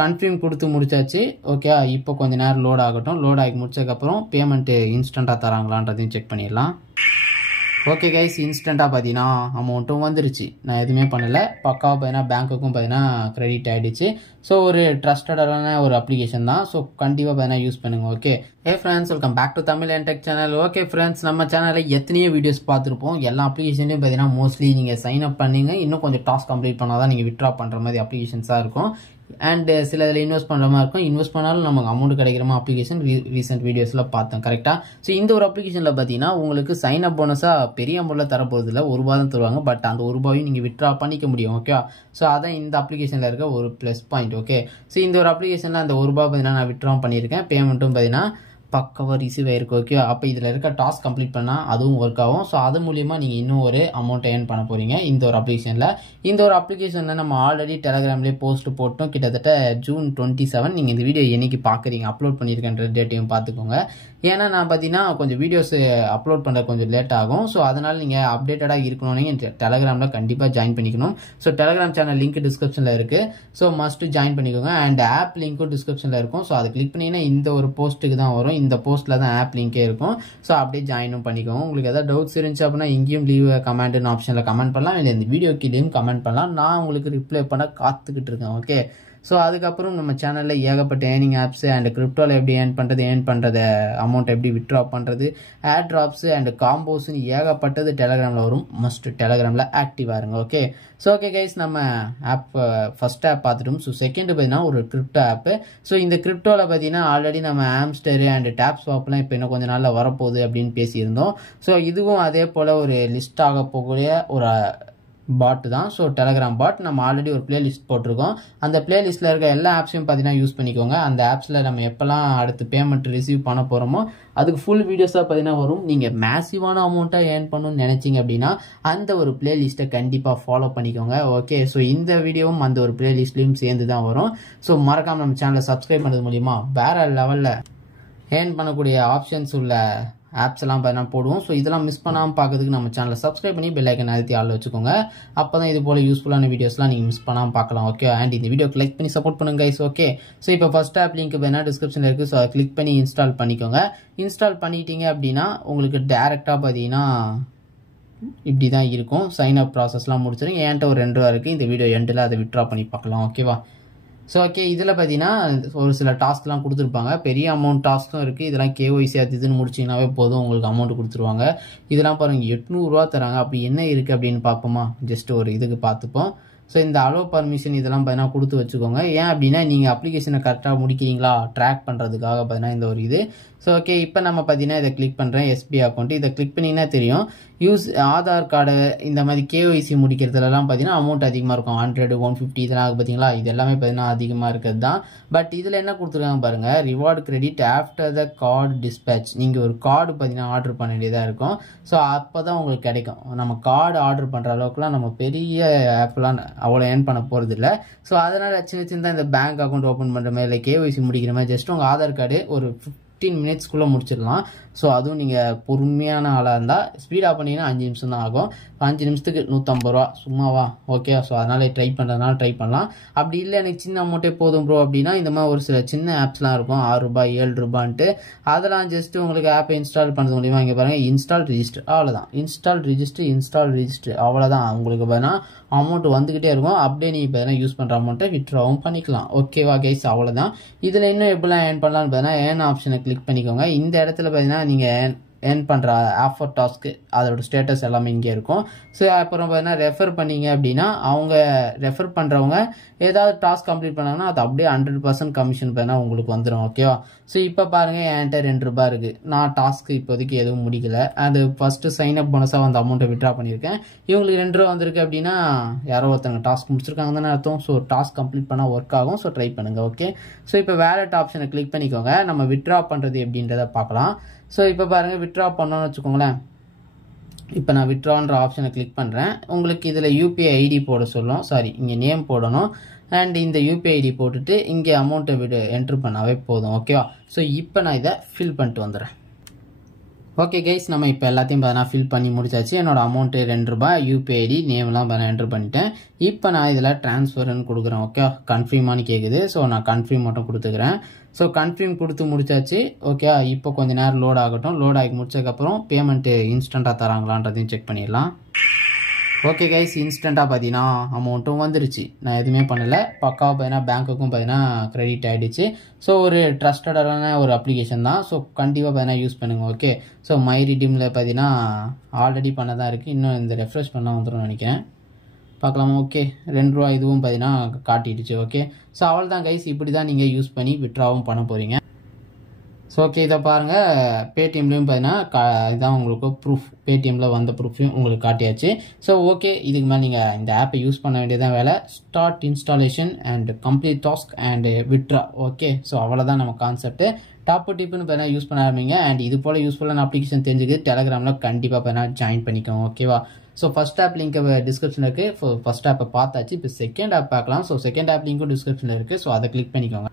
Confirm கொடுத்து முடிச்சாச்சு. Okay, இப்போ கொஞ்ச நேரம் லோட் ஆகட்டும். லோட் ஆகி முடிச்சதுக்கப்புறம் பேமெண்ட்டு இன்ஸ்டண்ட்டாக தராங்களான்றதையும் செக் பண்ணிடலாம். ஓகே கைஸ், இன்ஸ்டண்ட்டாக பார்த்தீங்கன்னா அமௌண்ட்டும் வந்துருச்சு. நான் எதுவுமே பண்ணலை. பக்காவாக பார்த்தீங்கன்னா பேங்க்குக்கும் பார்த்தீங்கன்னா கிரெடிட் ஆகிடுச்சு. ஸோ ஒரு ட்ரஸ்டடான ஒரு அப்ளிகேஷன் தான். ஸோ கண்டிப்பாக பார்த்தீங்கன்னா யூஸ் பண்ணுங்கள். Okay friends, welcome back to Tamil and tech channel. Okay friends, நம்ம சேனலில் எத்தனையோ வீடியோஸ் பார்த்துருப்போம். எல்லா அப்ளிகேஷன்லையும் பார்த்தீங்கன்னா மோஸ்ட்லி நீங்கள் சைன் அப் பண்ணிங்க, இன்னும் கொஞ்சம் டாஸ்க் கம்ப்ளீட் பண்ணால் தான் நீங்கள் வித்ட்ரா பண்ணுற மாதிரி அப்ளிகேஷன்ஸாக இருக்கும். அண்ட் சில இதில் இன்வெஸ்ட் பண்ணுற மாதிரி இருக்கும். இன்வெஸ்ட் பண்ணாலும் நமக்கு அமௌண்ட் கிடைக்கிற மாதிரி அப்ளிகேஷன் ரீசெண்ட் வீடியோஸில் பார்த்தோம் கரெக்டாக. ஸோ இந்த ஒரு அப்ளிகேஷனில் பார்த்தீங்கன்னா உங்களுக்கு சைன் அப் போனஸாக பெரிய அமௌண்ட்டில் தரப்போகிறதுல ₹1 தான் தருவாங்க. பட் அந்த ₹1 நீங்கள் வித்ட்ரா பண்ணிக்க முடியும். ஓகே, ஸோ அதான் இந்த அப்ளிகேஷனில் இருக்க ஒரு ப்ளஸ் பாயிண்ட். ஓகே, ஸோ இந்த ஒரு அப்ளிகேஷனில் அந்த ₹1 பார்த்தீங்கன்னா நான் வித்ட்ரா பண்ணியிருக்கேன். பேமெண்ட்டும் பார்த்தீங்கன்னா பக்காவாக ரிசீவ் ஆயிருக்கு. ஓகே, அப்போ இதில் இருக்க டாஸ்க் கம்ப்ளீட் பண்ணால் அதுவும் ஒர்க் ஆகும். ஸோ அது மூலிமா நீங்கள் இன்னும் ஒரு அமௌண்ட் ஏர்ன் பண்ண போகிறீங்க இந்த ஒரு அப்ளிகேஷனில். இந்த ஒரு அப்ளிகேஷனில் நம்ம ஆல்ரெடி டெலகிராம்லேயே போஸ்ட் போட்டோம். கிட்டத்தட்ட June 27 நீங்கள் இந்த வீடியோ என்னைக்கு பார்க்குறீங்க, அப்லோட் பண்ணியிருக்கேன்ற டேட்டையும் பார்த்துக்கோங்க. ஏன்னா நான் பார்த்தீங்கன்னா கொஞ்சம் வீடியோஸ் அப்லோட் பண்ணுற கொஞ்சம் லேட் ஆகும். ஸோ அதனால் நீங்கள் அப்டேட்டடாக இருக்கணும்னு டெலகிராமில் கண்டிப்பாக ஜாயின் பண்ணிக்கணும். ஸோ டெலகிராம் சேனல் லிங்க் டிஸ்கிரிப்ஷனில் இருக்குது. ஸோ மஸ்ட்டு ஜாயின் பண்ணிக்கோங்க. அண்ட் ஆப் லிங்க்கும் டிஸ்கிரிப்ஷனில் இருக்கும். ஸோ அதை கிளிக் பண்ணிங்கன்னா இந்த ஒரு போஸ்ட்டுக்கு தான் வரும். இந்த போஸ்ட்டில் தான் ஆப் லிங்கே இருக்கும். ஸோ அப்படியே ஜாயினும் பண்ணிக்கோங்க. உங்களுக்கு எதாவது டவுட்ஸ் இருந்துச்சு அப்படின்னா இங்கேயும் லீவ் கமெண்ட்னு ஆப்ஷனில் கமெண்ட் பண்ணலாம். இல்லை இந்த வீடியோ கீழேயும் கமெண்ட் பண்ணலாம். நான் உங்களுக்கு ரிப்ளை பண்ண காத்துக்கிட்டு இருக்கேன். ஓகே, ஸோ அதுக்கப்புறம் நம்ம சேனலில் ஏகப்பட்ட ஏர்னிங் ஆப்ஸு அண்ட் கிரிப்டோவில் எப்படி ஏர்ன் பண்ணுறது அமௌண்ட் எப்படி வித்ட்ரா பண்ணுறது, ஏர் ட்ராப்ஸு அண்ட் காம்போஸ்ன்னு ஏகப்பட்டது டெலகிராமில் வரும். மஸ்ட் டெலகிராமில் ஆக்டிவாக இருங்க. ஓகே, ஸோ ஓகே கைஸ், நம்ம ஆப் ஃபஸ்ட் ஆப் பார்த்துட்டோம். ஸோ செகண்ட் பார்த்தீங்கன்னா ஒரு கிரிப்டோ ஆப்பு. ஸோ இந்த கிரிப்டோவில் பார்த்தீங்கன்னா ஆல்ரெடி நம்ம ஆம்ஸ்டரு அண்ட் டேப் ஸ்வாப்லாம் இப்போ இன்னும் கொஞ்சம் நாளில் வரப்போகுது அப்படின்னு பேசியிருந்தோம். ஸோ இதுவும் அதே போல் ஒரு லிஸ்ட் ஆக போகக்கூடிய ஒரு பாட் தான். ஸோ டெலகிராம் பாட் நம்ம ஆல்ரெடி ஒரு பிளேலிஸ்ட் போட்டிருக்கோம். அந்த பிளேலிஸ்ட்டில் இருக்க எல்லா ஆப்ஸையும் பார்த்தீங்கன்னா யூஸ் பண்ணிக்கோங்க. அந்த ஆப்ஸில் நம்ம எப்போல்லாம் அடுத்து பேமெண்ட் ரிசீவ் பண்ண போகிறோமோ அதுக்கு ஃபுல் வீடியோஸாக பார்த்தீங்கன்னா வரும். நீங்கள் மேசிவான அமௌண்ட்டாக ஏர்ன் பண்ணணும்னு நினச்சிங்க அப்படின்னா அந்த ஒரு பிளேலிஸ்ட்டை கண்டிப்பாக ஃபாலோ பண்ணிக்கோங்க. ஓகே, ஸோ இந்த வீடியோவும் அந்த ஒரு பிளேலிஸ்ட்லேயும் சேர்ந்து தான் வரும். ஸோ மறக்காமல் நம்ம சேனலை சப்ஸ்கிரைப் பண்ணுறது மூலிமா வேறு லெவலில் ஏர்ன் பண்ணக்கூடிய ஆப்ஷன்ஸ் உள்ள ஆப்ஸ் எல்லாம் பார்த்தீங்கன்னா போடுவோம். ஸோ இதெல்லாம் மிஸ் பண்ணாமல் பார்க்கறதுக்கு நம்ம சேனலை சப்ஸ்கிரைப் பண்ணி பெல் ஐக்கன் அழுத்தி ஆள் வச்சுக்கோங்க. அப்போ தான் இது போல் யூஸ்ஃபுல்லான வீடியோஸ்லாம் நீங்கள் மிஸ் பண்ணாமல் பார்க்கலாம். ஓகே, அண்ட் இந்த வீடியோக்கு லைக் பண்ணி சப்போர்ட் பண்ணுங்க கைஸ். ஓகே, ஸோ இப்போ ஃபஸ்ட் ஆப் லிங்க் வேணால் டிஸ்கிரிப்ஷனில் இருக்குது. ஸோ அதை கிளிக் பண்ணி இன்ஸ்டால் பண்ணிக்கோங்க. இன்ஸ்டால் பண்ணிட்டீங்க அப்படின்னா உங்களுக்கு டேரெக்டாக பார்த்தீங்கன்னா இப்படி தான் இருக்கும். சைன் அப் ப்ராசஸ்லாம் முடிச்சிருங்க. என்கிட்ட ஒரு ₹2 இருக்குது. இந்த வீடியோ எண்டில் அதை வித்ட்ரா பண்ணி பார்க்கலாம். ஓகேவா? ஸோ ஓகே, இதில் பார்த்தீங்கன்னா ஒரு சில டாஸ்க்லாம் கொடுத்துருப்பாங்க. பெரிய அமௌண்ட் டாஸ்க்கும் இருக்குது. இதெல்லாம் KYC அது இதுன்னு முடிச்சிங்கனாவே போதும், உங்களுக்கு அமௌண்ட் கொடுத்துருவாங்க. இதெல்லாம் பாருங்கள் ₹800 தராங்க. அப்படி என்ன இருக்குது அப்படின்னு பார்ப்போமா? ஜஸ்ட் ஒரு இதுக்கு பார்த்துப்போம். ஸோ இந்த அலோ பர்மிஷன் இதெல்லாம் பார்த்தீங்கன்னா கொடுத்து வச்சுக்கோங்க. ஏன் அப்படின்னா நீங்கள் அப்ளிகேஷனை கரெக்டாக முடிக்கிறீங்களா ட்ராக் பண்ணுறதுக்காக பார்த்தீங்கன்னா இந்த ஒரு இது. ஸோ ஓகே, இப்போ நம்ம பார்த்தீங்கன்னா இதை கிளிக் பண்ணுறேன். SBI அக்கௌண்ட் இதை கிளிக் பண்ணிங்கன்னா தெரியும். யூஸ் ஆதார் கார்டு இந்த மாதிரி KYC முடிக்கிறதுலலாம் பார்த்தீங்கன்னா அமௌண்ட் அதிகமாக இருக்கும். 100, 150 இதெல்லாம் பார்த்தீங்களா? இது எல்லாமே பார்த்தீங்கன்னா அதிகமாக இருக்கிறது தான். பட் இதில் என்ன கொடுத்துருக்காங்க பாருங்கள், reward credit after the card dispatch. நீங்கள் ஒரு கார்டு பார்த்தீங்கன்னா ஆர்டர் பண்ண வேண்டியதாக இருக்கும். ஸோ அப்போ தான் உங்களுக்கு கிடைக்கும். நம்ம கார்டு ஆர்டர் பண்ணுற அளவுக்குலாம் நம்ம பெரிய ஆப்லாம் அவ்வளோ ஏர்ன் பண்ண போகிறது இல்லை. ஸோ அதனால் சின்ன சின்ன இந்த பேங்க் அக்கௌண்ட் ஓப்பன் பண்ணுற மாதிரி இல்லை KYC முடிக்கிற மாதிரி ஜஸ்ட் உங்கள் ஆதார் கார்டு ஒரு 15 மினிட்ஸ்க்குள்ளே முடிச்சிடலாம். ஸோ அதுவும் நீங்கள் பொறுமையான ஆளாக இருந்தால் ஸ்பீடாக பண்ணிங்கன்னா 5 நிமிஷம் தான் ஆகும். 5 நிமிஷத்துக்கு ₹150 சும்மாவா? ஓகே, ஸோ அதனால் ட்ரை பண்ணுறதுனால ட்ரை பண்ணலாம். அப்படி இல்லை எனக்கு சின்ன அமௌண்ட்டே போதும் ப்ரோ அப்படின்னா இந்த மாதிரி ஒரு சில சின்ன ஆப்ஸ்லாம் இருக்கும் ₹6, ₹7ன்ட்டு. அதெல்லாம் ஜஸ்ட் உங்களுக்கு ஆப்பை இன்ஸ்டால் பண்ணுறது மூலிமா இங்கே பாருங்கள் இன்ஸ்டால் ரிஜிஸ்டர், அவ்வளோதான். இன்ஸ்டால் ரிஜிஸ்டர் அவ்வளோதான். உங்களுக்கு பார்த்தீங்கன்னா அமௌண்ட் வந்துக்கிட்டே இருக்கும். அப்படியே நீங்கள் பார்த்தீங்கன்னா யூஸ் பண்ணுற அமௌண்ட்டை வித்ட்ராவும் பண்ணிக்கலாம். ஓகேவா கைஸ்? அவ்வளோதான். இதில் இன்னும் எப்படிலாம் ஏர்ன் பண்ணலான்னு பார்த்தீங்கன்னா ஏர்ன் ஆப்ஷனை கிளிக் பண்ணிக்கோங்க. இந்த இடத்துல பார்த்தீங்கன்னா நீங்கள் ஏர்ன் பண்ணுற ஆஃபர் டாஸ்க்கு அதோட ஸ்டேட்டஸ் எல்லாமே இங்கே இருக்கும். ஸோ அப்புறம் பார்த்தீங்கன்னா ரெஃபர் பண்ணிங்க அப்படின்னா அவங்க ரெஃபர் பண்ணுறவங்க ஏதாவது டாஸ்க் கம்ப்ளீட் பண்ணாங்கன்னா அது அப்படியே 100% கமிஷன் பார்த்தீங்கன்னா உங்களுக்கு வந்துடும். ஓகேவா? ஸோ இப்போ பாருங்கள் என்கிட்ட ₹2 இருக்குது. நான் டாஸ்க்கு இப்போதைக்கு எதுவும் முடிக்கல. அது ஃபஸ்ட்டு சைன் அப் போனஸாக வந்து அமௌண்ட்டை வித்ட்ரா பண்ணியிருக்கேன். இவங்களுக்கு ₹2 வந்திருக்கு அப்படின்னா யாரோ ஒருத்தவங்க டாஸ்க் முடிச்சிருக்காங்க தானே அர்த்தம். ஸோ டாஸ்க் கம்ப்ளீட் பண்ணால் ஒர்க் ஆகும். ஸோ ட்ரை பண்ணுங்கள். ஓகே, ஸோ இப்போ வேலட் ஆப்ஷனை கிளிக் பண்ணிக்கோங்க. நம்ம வித்ட்ரா பண்ணுறது எப்படின்றத பார்க்கலாம். ஸோ இப்போ பாருங்கள் வித்ட்ரா பண்ணோன்னு வச்சுக்கோங்களேன். இப்போ நான் வித்ட்ரான்ற ஆப்ஷனை கிளிக் பண்ணுறேன். உங்களுக்கு இதில் UPI ID போட சொல்லும். சாரி, இங்கே நேம் போடணும். அண்ட் இந்த UPI ID போட்டுட்டு இங்கே அமௌண்ட்டை என்ட்ரு பண்ணாவே போதும். ஓகேவா? ஸோ இப்போ நான் இதை ஃபில் பண்ணிட்டு வந்துடுறேன். ஓகே கைஸ், நம்ம இப்போ எல்லாத்தையும் பார்த்தீங்கன்னா ஃபில் பண்ணி முடிச்சாச்சு. என்னோட அமௌண்ட்டு ₹2, யூபிஐ ஐடி நேம்லாம் பார்த்தீங்கன்னா என்ட்ரு பண்ணிட்டேன். இப்போ நான் இதில் ட்ரான்ஸ்ஃபர்னு கொடுக்குறேன். ஓகே, கன்ஃபார்மானு கேட்குது. ஸோ நான் கன்ஃபார்ம் மட்டும் கொடுத்துக்கிறேன். ஸோ கன்ஃபார்ம் கொடுத்து முடிச்சாச்சு. ஓகே, இப்போ கொஞ்சம் நேரம் லோட் ஆகட்டும். லோட் ஆகி முடிச்சதுக்கப்புறம் பேமெண்ட்டு இன்ஸ்டண்ட்டாக தராங்களான்றதையும் செக் பண்ணிடலாம். ஓகே கைஸ், இன்ஸ்டண்ட்டாக பார்த்தீங்கன்னா அமௌண்ட்டும் வந்துருச்சு. நான் எதுவுமே பண்ணலை. பக்காவாக பார்த்தீங்கன்னா பேங்க்குக்கும் பார்த்தீங்கன்னா கிரெடிட் ஆகிடுச்சு. ஸோ ஒரு ட்ரஸ்டடான ஒரு அப்ளிகேஷன் தான். ஸோ கண்டிப்பாக பார்த்தீங்கன்னா யூஸ் பண்ணுங்கள். ஓகே, ஸோ மை ரிடீமில் பார்த்தீங்கன்னா ஆல்ரெடி பண்ண தான் இருக்குது. இன்னும் இந்த ரெஃப்ரெஷ் பண்ணால் வந்துடும் நினைக்கிறேன். பார்க்கலாமா? ஓகே, ₹2 இதுவும் பார்த்தீங்கன்னா காட்டிடுச்சு. ஓகே, ஸோ அவள் தான் கைஸ், இப்படி தான் நீங்கள் யூஸ் பண்ணி விட்ராவும் பண்ண போகிறீங்க. ஸோ ஓகே, இதை பாருங்கள். பேடிஎம்லேயும் பார்த்தீங்கன்னா இதுதான் உங்களுக்கு ப்ரூஃப். பேடிஎம்மில் வந்த ப்ரூஃபையும் உங்களுக்கு காட்டியாச்சு. ஸோ ஓகே, இதுக்கு மேலே நீங்கள் இந்த ஆப்பை யூஸ் பண்ண வேண்டியதான் வேலை. Start installation and complete task and withdraw. Okay, so அவ்வளோதான் நம்ம கான்செப்ட். டாப்பு டிப்புன்னு பார்த்தீங்கன்னா யூஸ் பண்ண ஆரம்பிங்க. அண்ட் இது போல் யூஸ்ஃபுல்லான அப்ளிகேஷன் தெரிஞ்சுக்கிது டெலகிராமில் கண்டிப்பாக பார்த்தீங்கன்னா ஜாயின் பண்ணிக்கோங்க. ஓகேவா? ஸோ ஃபஸ்ட் ஆப் லிங்க் டிஸ்கிரிப்ஷனில் இருக்குது. ஃபஸ்ட் ஆப்பை பார்த்தாச்சு. இப்போ செகண்ட் ஆப் பார்க்கலாம். ஸோ செகண்ட் ஆப் லிங்க்கும் டிஸ்கிரிப்ஷனில் இருக்குது. ஸோ அதை கிளிக் பண்ணிக்கோங்க.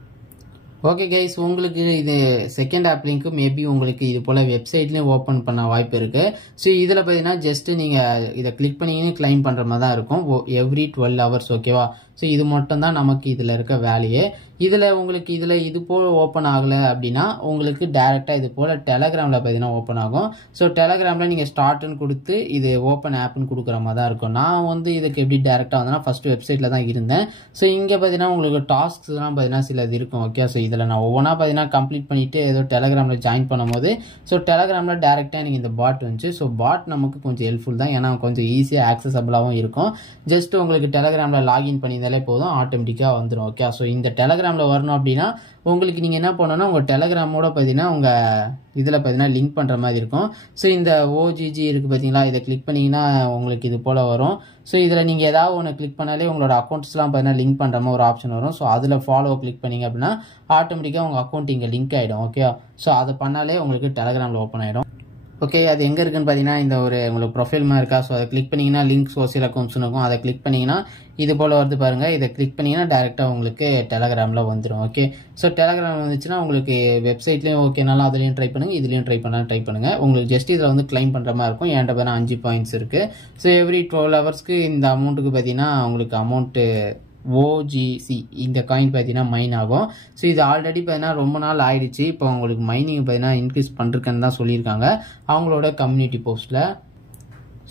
ஓகே கைஸ், உங்களுக்கு இது செகண்ட் ஆப் லிங்க்கு மேபி உங்களுக்கு இது போல் வெப்சைட்லேயும் ஓப்பன் பண்ண வாய்ப்பு இருக்குது. ஸோ இதில் பார்த்தீங்கன்னா ஜஸ்ட்டு நீங்கள் இதை கிளிக் பண்ணிங்கன்னு கிளைம் பண்ணுற மாதிரி தான் இருக்கும் எவ்ரி 12 hours. ஓகேவா? ஸோ இது மட்டும் தான் நமக்கு இதில் இருக்க வேலையே. இதில் உங்களுக்கு இது போல் ஓப்பன் ஆகலை அப்படின்னா உங்களுக்கு டேரெக்டாக இது போல் டெலகிராமில் பார்த்தீங்கன்னா ஓப்பன் ஆகும். ஸோ டெலகிராமில் நீங்கள் ஸ்டார்ட்னு கொடுத்து இது ஓப்பன் ஆப்னு கொடுக்குற மாதிரி தான் இருக்கும். நான் இதுக்கு எப்படி டேரெக்டாக வந்தேன்னா ஃபஸ்ட்டு வெப்சைட்டில் தான் இருந்தேன். ஸோ இங்கே பார்த்தீங்கன்னா உங்களுக்கு டாஸ்க்ஸ்லாம் பார்த்தீங்கன்னா சில இது இருக்கும். ஓகே, ஸோ இதில் நான் ஒவ்வொன்றா பார்த்தீங்கன்னா கம்ப்ளீட் பண்ணிவிட்டு ஏதோ டெலகிராமில் ஜாயின் பண்ணும்போது ஸோ டெலகிராமில் டேரெக்டாக எனக்கு இந்த பாட் வந்துச்சு. ஸோ பாட் நமக்கு கொஞ்சம் ஹெல்ப்ஃபுல் தான். ஏன்னா கொஞ்சம் ஈஸியாக ஆக்சசபிளாகவும் இருக்கும். ஜஸ்ட் உங்களுக்கு டெலகிராமில் லாகின் பண்ணியிருந்தாலே போதும், ஆட்டோமேட்டிக்காக வந்துடும். ஓகே, ஸோ இந்த டெலகிராமில் வரணும் அப்படின்னா உங்களுக்கு நீங்கள் என்ன பண்ணணும்னா உங்கள் டெலகிராமோட பார்த்தீங்கன்னா உங்கள் இதில் பார்த்தீங்கன்னா லிங்க் பண்ணுற மாதிரி இருக்கும். ஸோ இந்த ஓஜிஜி இருக்குது பார்த்தீங்களா, இதை கிளிக் பண்ணிங்கன்னா உங்களுக்கு இது போல் வரும். ஸோ இதில் நீங்கள் ஏதாவது ஒன்று கிளிக் பண்ணாலே உங்களோட அக்கௌண்ட்ஸ்லாம் பார்த்தீங்கன்னா லிங்க் பண்ணுற மாதிரி ஒரு ஆப்ஷன் வரும். ஸோ அதில் ஃபாலோ கிளிக் பண்ணிங்க அப்படின்னா ஆட்டோமேட்டிக்காக உங்கள் அக்கௌண்ட் இங்கே லிங்க் ஆகிடும். ஓகே, ஸோ அதை பண்ணாலே உங்களுக்கு டெலகிராமில் ஓப்பன் ஆகிடும். ஓகே, அது எங்கே இருக்குன்னு பார்த்தீங்கன்னா இந்த ஒரு உங்களுக்கு ப்ரொஃபைல் மாதிரி இருக்கா. ஸோ அதை கிளிக் பண்ணிங்கன்னா லிங்க் சோசியல் அக்கௌண்ட்ஸ்னு இருக்கும். அதை கிளிக் பண்ணிங்கன்னா இது போல் வருது பாருங்கள். இதை கிளிக் பண்ணிங்கன்னா டேரெக்டாக உங்களுக்கு டெலகிராமில் வந்துடும். ஓகே, ஸோ டெலகிராம் வந்துச்சுன்னா உங்களுக்கு வெப்சைட்லேயும் ஓகேனாலும் அதுலேயும் ட்ரை பண்ணுங்கள், இதுலேயும் ட்ரை பண்ணுங்கள். உங்களுக்கு ஜஸ்ட் இதில் கிளைம் பண்ணுற மாதிரி இருக்கும். என்கிட்ட பார்த்தா 5 பாயிண்ட்ஸ் இருக்குது. ஸோ எவ்ரி 12 hours இந்த அமௌண்ட்டுக்கு பார்த்தீங்கன்னா உங்களுக்கு அமௌண்ட்டு ஓஜிசி இந்த காயின் பார்த்தீங்கன்னா மைன் ஆகும். ஸோ இது ஆல்ரெடி பார்த்தீங்கன்னா ரொம்ப நாள் ஆயிடுச்சு. இப்போ உங்களுக்கு மைனிங் பார்த்தீங்கன்னா இன்க்ரீஸ் பண்ணிருக்கேன்னு தான் சொல்லியிருக்காங்க அவங்களோட கம்யூனிட்டி போஸ்ட்டில்.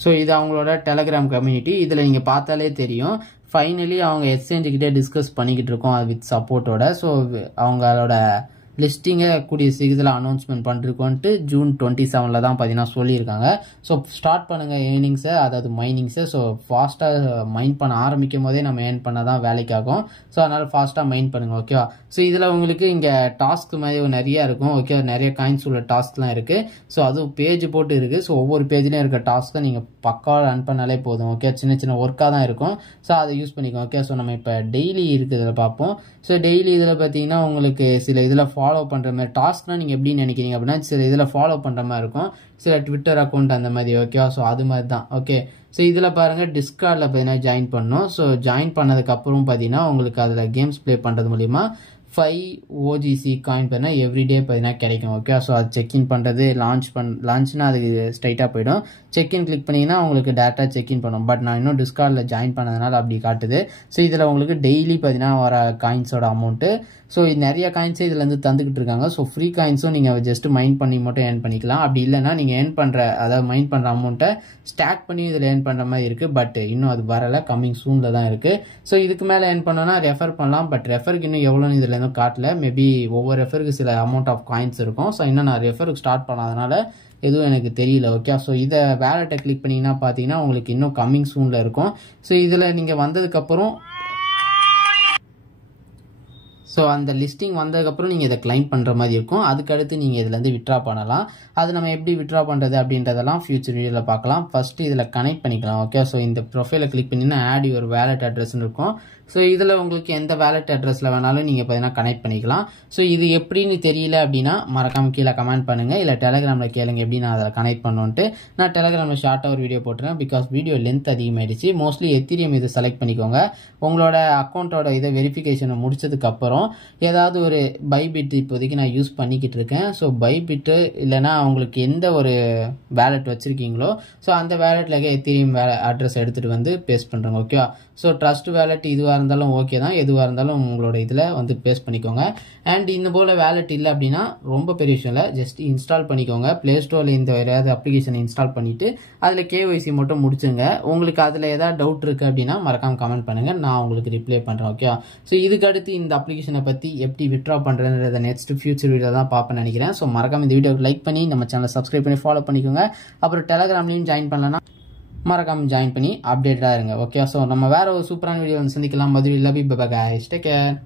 ஸோ இது அவங்களோட டெலகிராம் கம்யூனிட்டி. இதில் நீங்கள் பார்த்தாலே தெரியும். ஃபைனலி அவங்க எக்ஸ்சேஞ்சுக்கிட்டே டிஸ்கஸ் பண்ணிக்கிட்டு இருக்கோம் அது வித் சப்போர்ட்டோட. ஸோ அவங்களோட லிஸ்டிங்கை கூடிய சீக்கிரத்தில் அனௌன்ஸ்மெண்ட் பண்ணிருக்கோன்ட்டு June 27 தான் பார்த்தீங்கன்னா சொல்லியிருக்காங்க. ஸோ ஸ்டார்ட் பண்ணுங்கள் ஏர்னிங்ஸை, அதாவது மைனிங்ஸை. ஸோ ஃபாஸ்ட்டாக மைன் பண்ண ஆரம்பிக்கும் போதே நம்ம ஏர்ன் பண்ண தான் வேலைக்காகும். ஸோ அதனால் ஃபாஸ்ட்டாக மைன் பண்ணுங்கள். ஓகேவா? ஸோ இதில் உங்களுக்கு இங்கே டாஸ்க் மாதிரி நிறையா இருக்கும். ஓகே, நிறைய காயின்ஸ் உள்ள டாஸ்க்லாம் இருக்குது. ஸோ அதுவும் பேஜ் போட்டு இருக்குது. ஸோ ஒவ்வொரு பேஜ்லேயும் இருக்க டாஸ்க்கை நீங்கள் பக்காவாக ரன் பண்ணாலே போதும். ஓகே, சின்ன சின்ன ஒர்க்காக தான் இருக்கும். ஸோ அதை யூஸ் பண்ணிக்கோங்க. ஓகே, ஸோ நம்ம இப்போ டெய்லி இருக்குது இதில் பார்ப்போம். ஸோ டெய்லி இதில் பார்த்தீங்கன்னா உங்களுக்கு சில இதில் ஃபாலோ பண்ணுற மாதிரி டாஸ்க்னால் நீங்கள் எப்படி நினைக்கிறீங்க அப்படின்னா சில இதில் ஃபாலோ பண்ணுற மாதிரி இருக்கும். சில ட்விட்டர் அக்கௌண்ட் அந்த மாதிரி. ஓகேவா? ஸோ அது மாதிரி தான். ஓகே, ஸோ இதில் பாருங்கள் டிஸ்கார்டில் பார்த்தீங்கன்னா ஜாயின் பண்ணணும். ஸோ ஜாயின் பண்ணதுக்கப்புறம் பார்த்தீங்கன்னா உங்களுக்கு அதில் கேம்ஸ் ப்ளே பண்ணுறது மூலிமா 5 OGC காயின் பார்த்தீங்கன்னா எவ்ரிடே பார்த்தீங்கன்னா கிடைக்கும். ஓகே, ஸோ அது செக்இன் பண்ணுறது லான்ச்னா அதுக்கு ஸ்ட்ரைட்டாக போய்டும். செக்இன் கிளிக் பண்ணிங்கன்னா உங்களுக்கு டேரெக்டாக செக்இன் பண்ணும். பட் நான் இன்னும் டிஸ்கார்டில் ஜாயின் பண்ணதுனால அப்படி காட்டுது. ஸோ இதில் உங்களுக்கு டெய்லி பார்த்தீங்கன்னா வர காயின்ஸோட அமௌண்ட்டு. ஸோ நிறைய காயின்ஸே இதுலேருந்து தந்துக்கிட்டு இருக்காங்க. ஸோ ஃப்ரீ காயின்ஸும் நீங்கள் ஜஸ்ட் மைன் பண்ணி மட்டும் ஏர்ன் பண்ணிக்கலாம். அப்படி இல்லைனா நீங்கள் ஏர்ன் பண்ணுற அதாவது மைன் பண்ணுற அமௌண்ட்டை ஸ்டாக் பண்ணி இதில் ஏர்ன் பண்ணுற மாதிரி இருக்குது. பட் இன்னும் அது வரலை, கம்மிங் சூனில் தான் இருக்குது. ஸோ இதுக்கு மேலே ஏர்ன் பண்ணோன்னா ரெஃபர் பண்ணலாம். பட் ரெஃபருக்கு இன்னும் எவ்வளோன்னு இதில் எதுவும் காட்டல. மேபி ஒவ்வொரு ரெஃபருக்கு சில அமௌண்ட் ஆஃப் காயின்ஸ் இருக்கும். ஸோ இன்னும் நான் ரெஃபருக்கு ஸ்டார்ட் பண்ணாதனால எதுவும் எனக்கு தெரியல. ஓகே, ஸோ இதை வேலெட்டை கிளிக் பண்ணிங்கன்னா பார்த்தீங்கன்னா உங்களுக்கு இன்னும் கம்மிங் சூனில் இருக்கும். ஸோ இதில் நீங்கள் வந்ததுக்கப்புறம் ஸோ அந்த லிஸ்டிங் வந்ததுக்கப்புறம் நீங்கள் இதை கிளைம் பண்ணுற மாதிரி இருக்கும். அதுக்கடுத்து நீங்கள் இதுலேருந்து விட்ரா பண்ணலாம். அது நம்ம எப்படி விட்ரா பண்ணுறது அப்படின்றதெல்லாம் ஃபியூச்சர் வீடியோவில் பார்க்கலாம். ஃபஸ்ட்டு இதில் கனெக்ட் பண்ணிக்கலாம். ஓகே, ஸோ இந்த ப்ரொஃபைலை கிளிக் பண்ணிங்கன்னா ஆட் யுவர் வேலெட் அட்ரஸ்ன்னு இருக்கும். ஸோ இதில் உங்களுக்கு எந்த வேலட் அட்ரஸில் வேணாலும் நீங்கள் பார்த்தீங்கன்னா கனெக்ட் பண்ணிக்கலாம். ஸோ இது எப்படின்னு தெரியல அப்படின்னா மறக்காம கீழே கமெண்ட் பண்ணுங்கள், இல்லை டெலகிராமில் கேளுங்க எப்படி நான் அதை கனெக்ட் பண்ணுன்ட்டு. நான் டெலகிராமில் ஷார்ட்டாக ஒரு வீடியோ போட்டுறேன், பிகாஸ் வீடியோ லென்த் அதிகமாகிடுச்சு. மோஸ்ட்லி எத்திரியம் இது செலக்ட் பண்ணிக்கோங்க. உங்களோட அக்கௌண்ட்டோட இதை வெரிஃபிகேஷனை முடிச்சதுக்கப்புறம் ஏதாவது ஒரு பைபிட் இப்போதைக்கு நான் யூஸ் பண்ணிக்கிட்டு இருக்கேன். ஸோ பைபிட்டு இல்லைனா உங்களுக்கு எந்த ஒரு வேலட் வச்சுருக்கீங்களோ ஸோ அந்த வேலட்டில் எத்திரியம் அட்ரஸ் எடுத்துகிட்டு வந்து பேஸ்ட் பண்ணுறேங்க. ஓகேவா? ஸோ ட்ரஸ்ட் வேலட் இதுவாக இருந்தாலும் ஓகே தான், எதுவாக இருந்தாலும் உங்களோட இதில் வந்து பேஸ்ட் பண்ணிக்கோங்க. அண்ட் இந்த போல் வேலட் இல்லை அப்படின்னா ரொம்ப பெரிய விஷயம் இல்லை, ஜஸ்ட் இன்ஸ்டால் பண்ணிக்கோங்க. ப்ளே ஸ்டோரில் இந்த ஏதாவது அப்ளிகேஷனை இன்ஸ்டால் பண்ணிவிட்டு அதில் KYC மட்டும் முடிச்சுங்க. உங்களுக்கு அதில் ஏதாவது டவுட் இருக்குது அப்படின்னா மறக்காமல் கமெண்ட் பண்ணுங்கள், நான் உங்களுக்கு ரிப்ளை பண்ணுறேன். ஓகே? ஸோ இதுக்கு அடுத்து இந்த அப்ளிகேஷனை பற்றி எப்படி வித்ட்ரா பண்ணுறதுன்றத நெக்ஸ்ட் ஃபியூச்சர் வீடியோ தான் பார்ப்பேன்னு நினைக்கிறேன். ஸோ மறக்காமல் இந்த வீடியோக்கு லைக் பண்ணி நம்ம சேனலை சப்ஸ்கிரைப் பண்ணி ஃபாலோ பண்ணிக்கோங்க. அப்புறம் டெலகிராம்லையும் ஜாயின் பண்ணலன்னா மறக்காமல் ஜாயின் பண்ணி அப்டேட்டாக இருங்க. ஓகே? ஸோ நம்ம வேறு ஒரு சூப்பரான வீடியோ வந்து சந்திக்கலாம். Madurai love you, bye bye guys, take care.